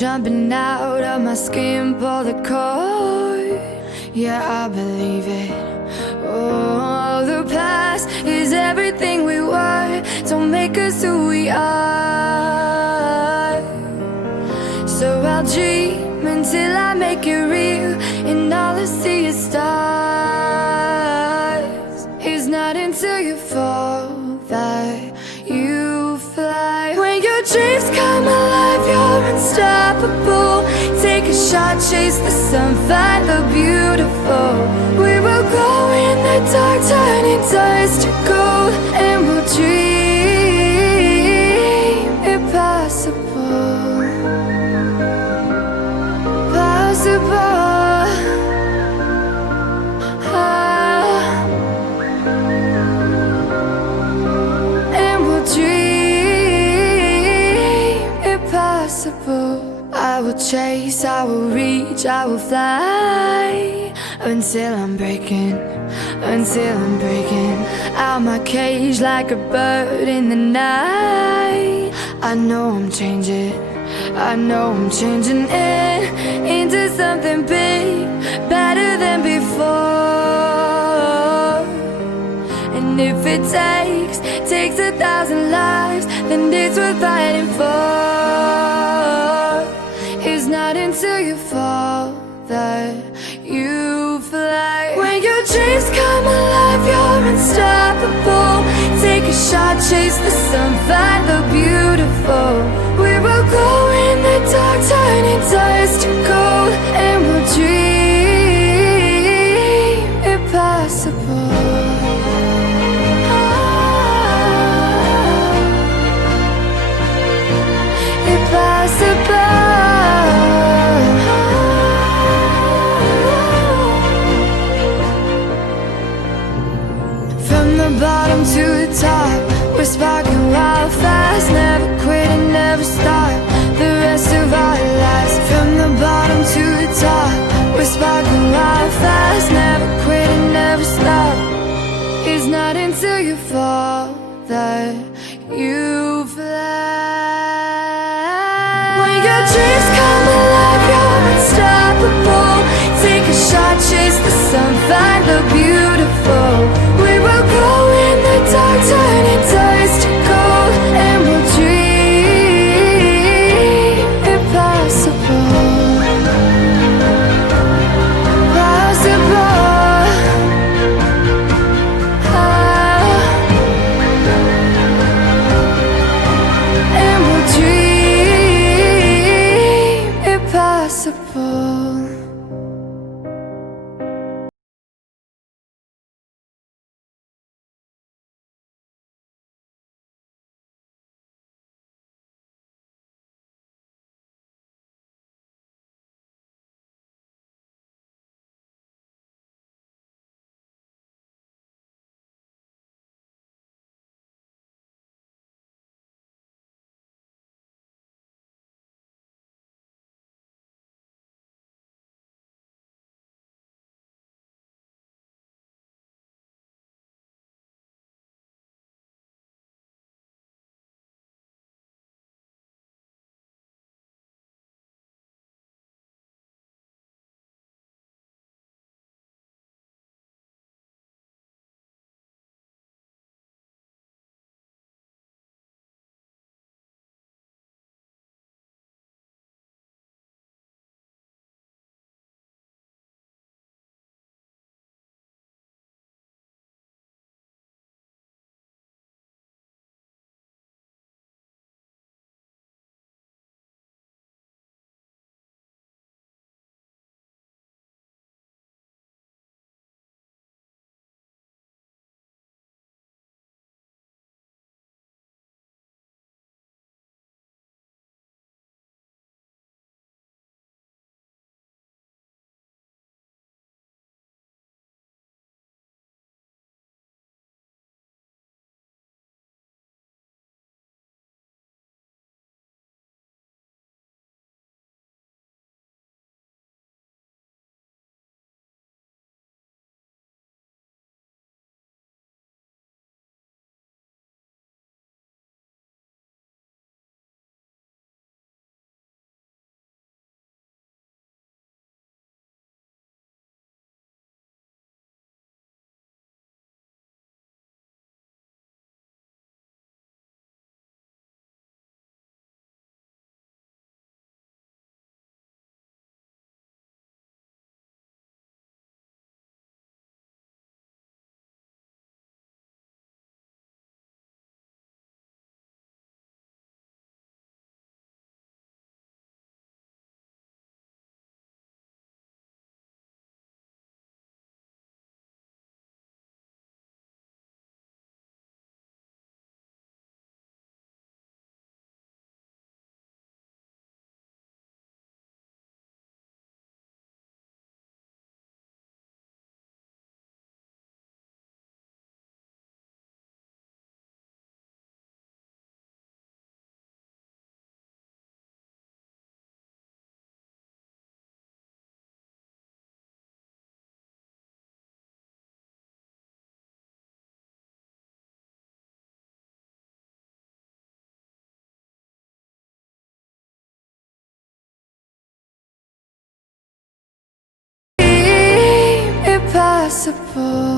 jumping out of my skin, pull the cord. Yeah, I believe it. Oh, the past is everything we were. Don't make us who we are. So I'll dream until I make it real, and all I see is stars. It's not until you fall that you fly. When your dreams come alive, you're unstoppable. Take a shot, chase the sun, find the beautiful. We will glow in the dark, turning dust to gold, and we'll dream impossible. Possible. And we'll dream impossible. I will chase, I will reach, I will fly until I'm breaking out my cage like a bird in the night. I know I'm changing into something big, better than before. And if it takes 1,000 lives, then it's worth fighting for. It's not until you fall that you fly. When your dreams come alive, you're unstoppable. Take a shot, chase the sun, find the beautiful. We will go in the dark, turning dust to gold, and we'll dream impossible. Impossible. From the bottom to the top, we're sparking wild fast. Never quit and never stop the rest of our lives. From the bottom to the top, we're sparking wild fast. Never quit and never stop. It's not until you fall that you fly. When your dreams come alive, you're unstoppable. Take a shot, chase the sun, find the beautiful. We will go in the dark, turning dust to gold, and we'll dream impossible. Possible. impossible.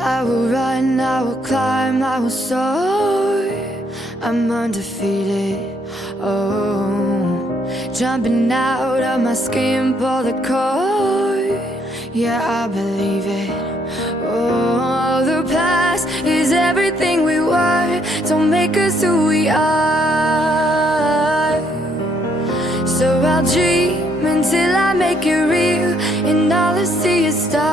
I will run, I will climb, I will soar. I'm undefeated, oh. Jumping out of my skin, pull the cord. Yeah, I believe it. Oh, the past is everything we were. Don't make us who we are. So I'll dream until I make it real, and all I see is stars.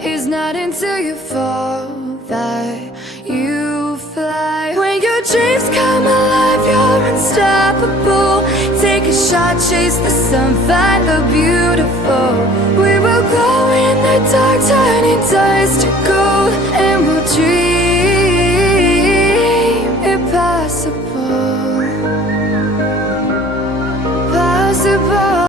It's not until you fall that you fly. When your dreams come alive, you're unstoppable. Take a shot, chase the sun, find the beautiful. We will glow in the dark, turning dust to